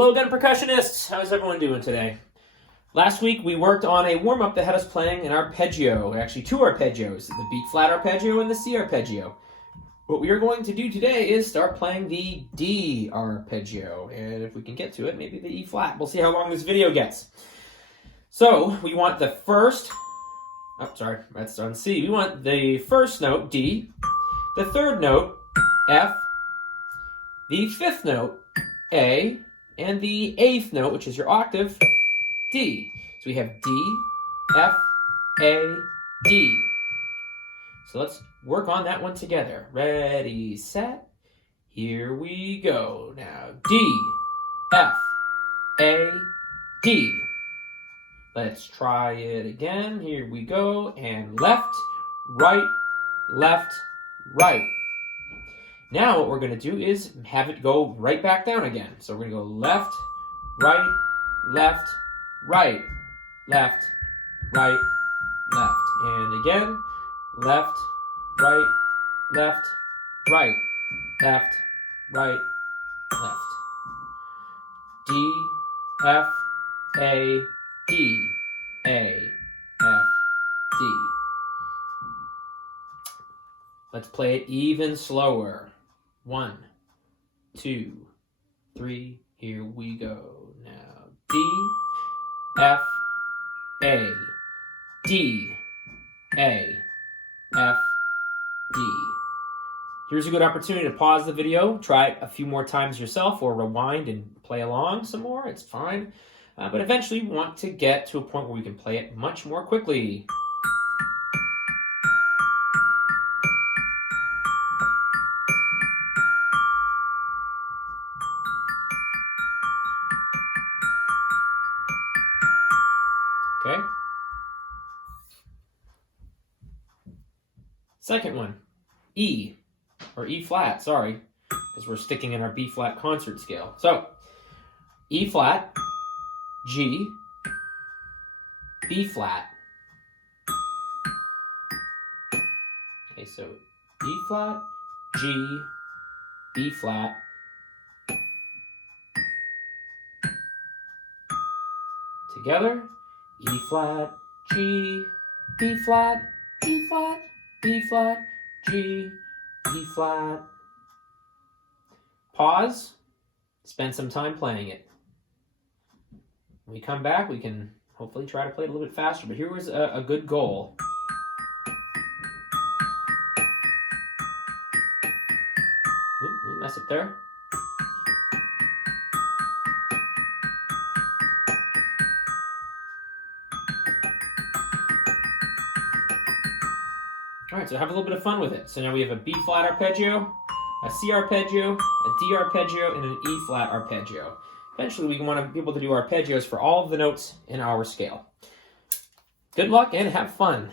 Hello again, percussionists! How's everyone doing today? Last week we worked on a warm-up that had us playing an arpeggio, actually two arpeggios, the B-flat arpeggio and the C arpeggio. What we are going to do today is start playing the D arpeggio, and if we can get to it, maybe the E-flat. We'll see how long this video gets. So, we want the first, that's on C. We want the first note, D, the third note, F, the fifth note, A, and the eighth note, which is your octave, D. So we have D, F, A, D. So let's work on that one together. Ready, set, here we go. Now D, F, A, D. Let's try it again. Here we go. And left, right, left, right. Now what we're going to do is have it go right back down again. So we're going to go left, right, left, right, left, right, left. And again, left, right, left, right, left, right, left. D, F, A, D, A, F, D. Let's play it even slower. 1, 2, 3, here we go. Now, D, F, A, D, A, F, D. Here's a good opportunity to pause the video, try it a few more times yourself, or rewind and play along some more. It's fine. But eventually we want to get to a point where we can play it much more quickly. Okay. Second one, E, or E flat, sorry, because we're sticking in our B flat concert scale. So, E flat, G, B flat. Okay, so E flat, G, B flat. Together, E flat, G, B flat, E flat, B flat, G, E flat. Pause, spend some time playing it. When we come back, we can hopefully try to play it a little bit faster, but here was a good goal. Oop, mess it there. All right, so have a little bit of fun with it. So now we have a B flat arpeggio, a C arpeggio, a D arpeggio, and an E flat arpeggio. Eventually, we want to be able to do arpeggios for all of the notes in our scale. Good luck and have fun.